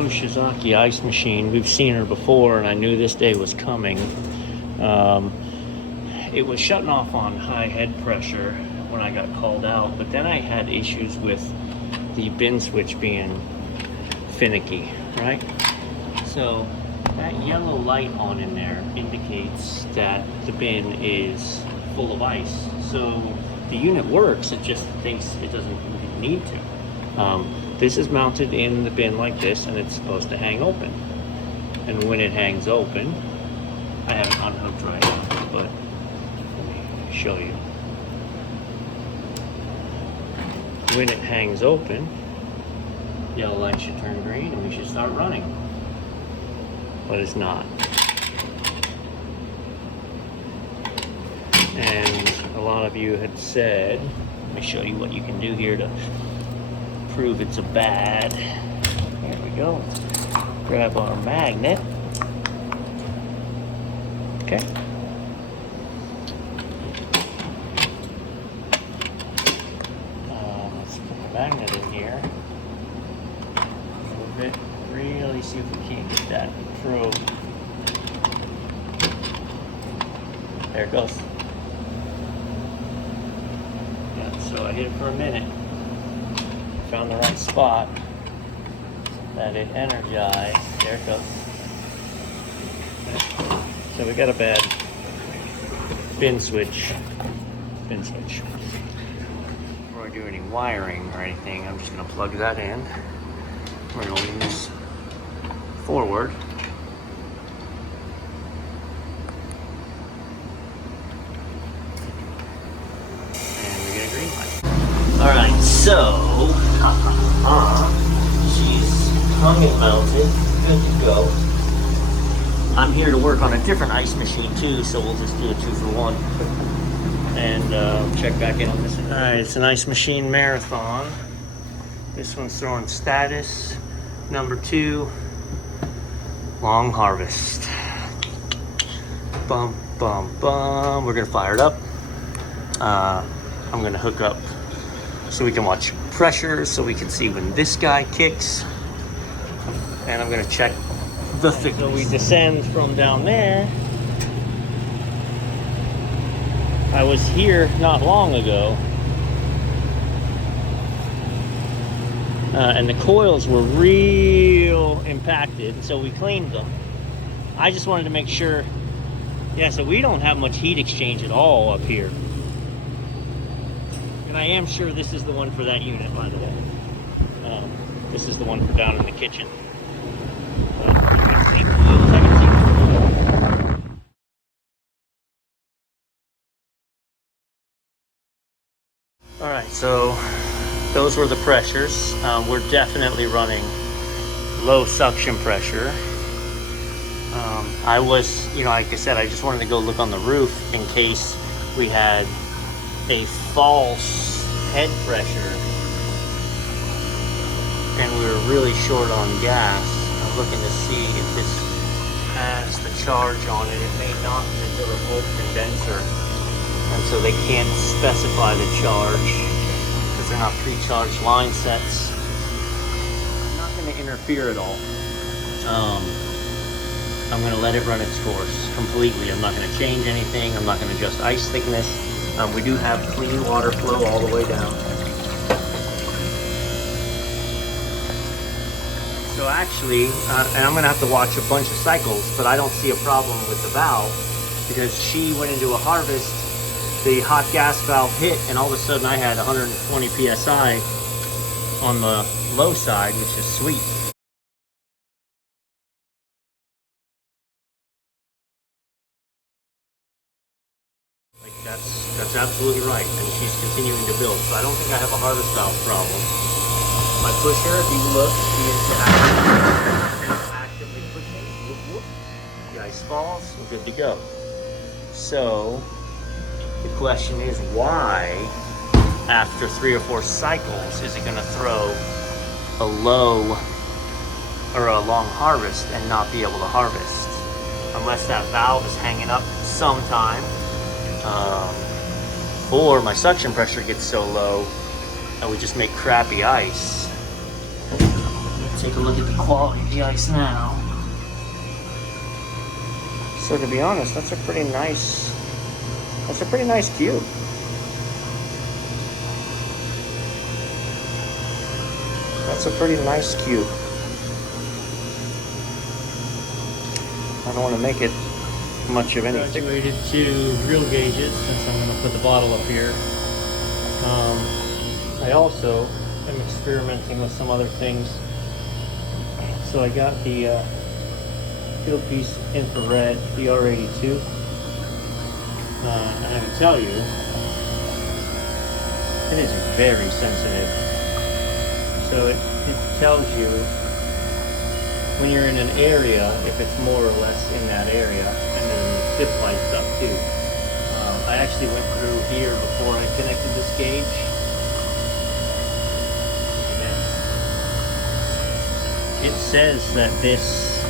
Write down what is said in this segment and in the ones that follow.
Hoshizaki ice machine. We've seen her before, and I knew this day was coming. It was shutting off on high head pressure when I got called out, but then I had issues with the bin switch being finicky, right? So that yellow light on in there indicates that the bin is full of ice. So the unit works, it just thinks it doesn't need to. This is mounted in the bin like this, and it's supposed to hang open. And when it hangs open, I have it unhooked right now, but let me show you. When it hangs open, yellow light should turn green and we should start running. But it's not. And a lot of you had said, let me show you what you can do here to prove it's a bad. There we go. Grab our magnet. Okay. Let's put the magnet in here. Move it. Really see if we can't get that probe. There it goes. Yeah, so I hit it for a minute. Found the right spot that it energized. There it goes. So we got a bad bin switch. Before I do any wiring or anything, I'm just gonna plug that in. We're gonna lean this forward. And we get a green light. All right, so she's hung and mounted, good to go. I'm here to work on a different ice machine too, so we'll just do a 2 for 1 and check back in on this. All right, it's an ice machine marathon. This one's throwing status number 2, long harvest. Bum, bum, bum. We're gonna fire it up. I'm gonna hook up so we can watch pressure, so we can see when this guy kicks. And I'm gonna check the thickness. So we descend from down there. I was here not long ago. And the coils were real impacted, so we cleaned them. I just wanted to make sure. Yeah, so we don't have much heat exchange at all up here. And I am sure this is the one for that unit, by the way. This is the one for down in the kitchen. All right, so those were the pressures. We're definitely running low suction pressure. I was, like I said, I just wanted to go look on the roof in case we had a false head pressure and we were really short on gas. I'm looking to see if this has the charge on it. It may not, it's a remote condenser, and so they can't specify the charge because they're not pre-charged line sets. I'm not going to interfere at all. I'm going to let it run its course completely. I'm not going to change anything. I'm not going to adjust ice thickness. We do have clean water flow all the way down. So actually, and I'm going to have to watch a bunch of cycles, but I don't see a problem with the valve because she went into a harvest, the hot gas valve hit, and all of a sudden I had 120 PSI on the low side, which is sweet. That's absolutely right, and she's continuing to build. So I don't think I have a harvest valve problem. My pusher, if you look, she is actively pushing. Whoop, whoop. The ice falls, we're good to go. So the question is, why, after 3 or 4 cycles, is it going to throw a low or a long harvest and not be able to harvest? Unless that valve is hanging up sometime. Or my suction pressure gets so low that we just make crappy ice. Let's take a look at the quality of the ice now. So to be honest, that's a pretty nice cube. That's a pretty nice cube. I don't want to make it much of anything. Graduated to real gauges since I'm going to put the bottle up here. I also am experimenting with some other things. So I got the Fieldpiece infrared DR82. I have to tell you, it is very sensitive. So it tells you when you're in an area, if it's more or less in that area, and then the tip lights up too. I actually went through here before I connected this gauge. It says that this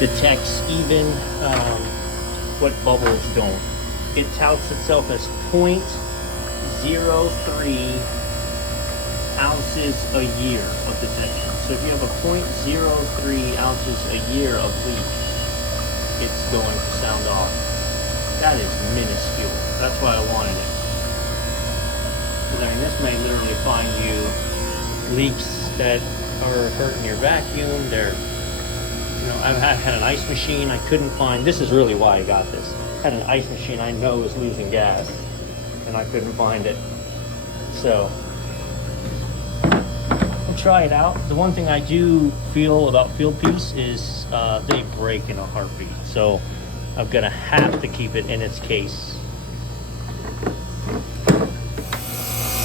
detects even what bubbles don't. It touts itself as 0.03 ounces a year of detection. So if you have a 0.03 ounces a year of leak, it's going to sound off. That is minuscule. That's why I wanted it. Because I mean, this may literally find you leaks that are hurting your vacuum. They're, I've had an ice machine I couldn't find. This is really why I got this. I had an ice machine I know is losing gas, and I couldn't find it. So we'll try it out. The one thing I do feel about Fieldpiece is they break in a heartbeat. So I'm gonna have to keep it in its case.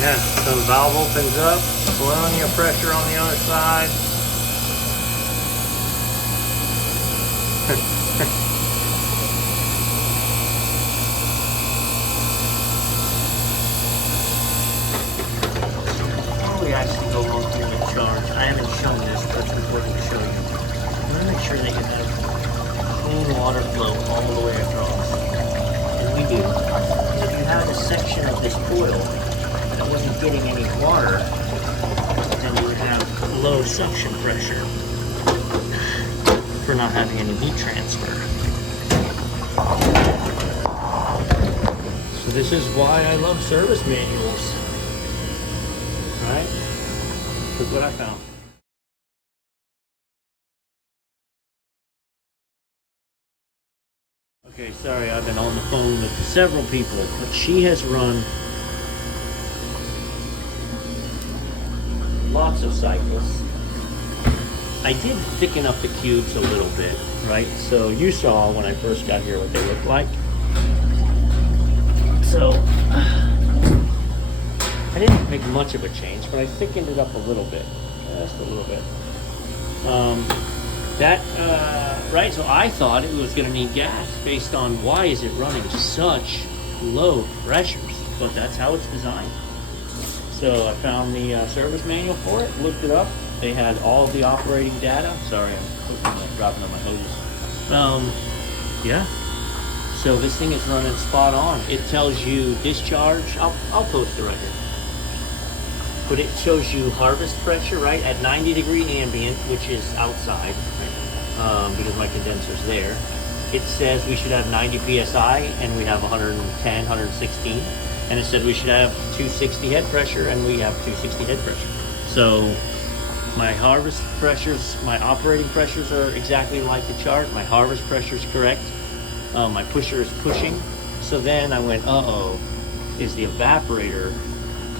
Yeah, so the valve opens up, blowing your pressure on the other side. Before we actually go on through the charge, I haven't shown this, but it's important to show you. You want to make sure that you have clean water flow all the way across. And we do. If you have a section of this coil that wasn't getting any water, then you would have low suction pressure for not having any heat transfer. So this is why I love service manuals. Alright? Look what I found. Okay, sorry, I've been on the phone with several people, but she has run lots of cycles. I did thicken up the cubes a little bit, right? So you saw when I first got here what they looked like. So I didn't make much of a change, but I thickened it up a little bit, just a little bit. Right, so I thought it was gonna need gas based on why is it running such low pressures, but that's how it's designed. So I found the service manual for it, looked it up. They had all of the operating data. Sorry, I'm dropping on my hoses. Yeah. So this thing is running spot on. It tells you discharge. I'll post it right here. But it shows you harvest pressure, right, at 90-degree ambient, which is outside, because my condenser's there. It says we should have 90 psi, and we have 110, 116. And it said we should have 260 head pressure, and we have 260 head pressure. So my harvest pressures, my operating pressures are exactly like the chart. My harvest pressure is correct. My pusher is pushing. So then I went, uh-oh, is the evaporator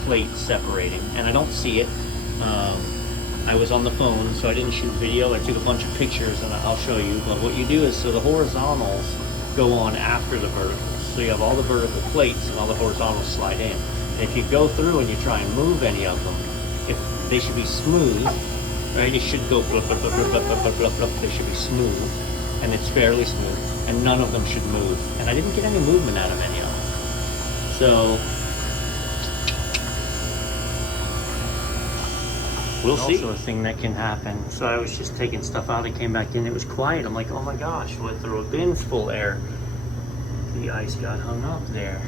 plate separating? And I don't see it. I was on the phone, so I didn't shoot video. I took a bunch of pictures, and I'll show you. But what you do is, so the horizontals go on after the verticals. So you have all the vertical plates, and all the horizontals slide in. And if you go through and you try and move any of them, if they should be smooth, right? You should go blup, blup, blup, blup, blup, blup, blup, blup. They should be smooth, and it's fairly smooth, and none of them should move. And I didn't get any movement out of any of them. So we'll see. Also a thing that can happen. So I was just taking stuff out. I came back in. It was quiet. I'm like, oh my gosh, went through a bin's full air. The ice got hung up there.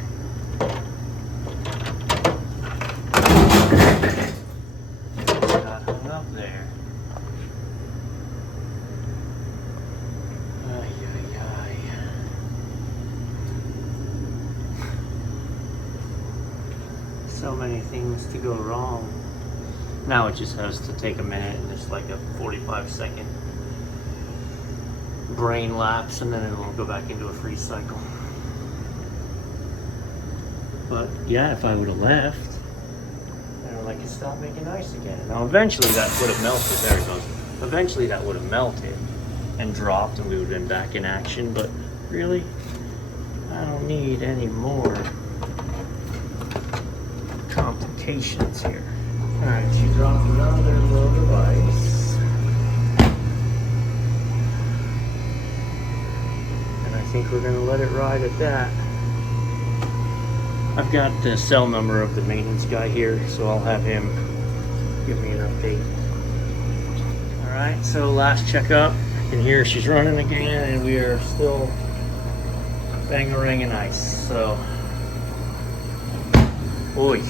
to go wrong? Now it just has to take a minute, and it's like a 45-second brain lapse, and then it'll go back into a freeze cycle. But yeah, if I would have left, I could stop making ice again. Now eventually that would have melted. There it goes. Eventually that would have melted and dropped, and we would have been back in action. But really, I don't need any more complications here. All right, she dropped another load of ice, and I think we're gonna let it ride at that. I've got the cell number of the maintenance guy here, so I'll have him give me an update. All right, so last checkup. You can hear she's running again, and we are still bangarang and ice. So, oy.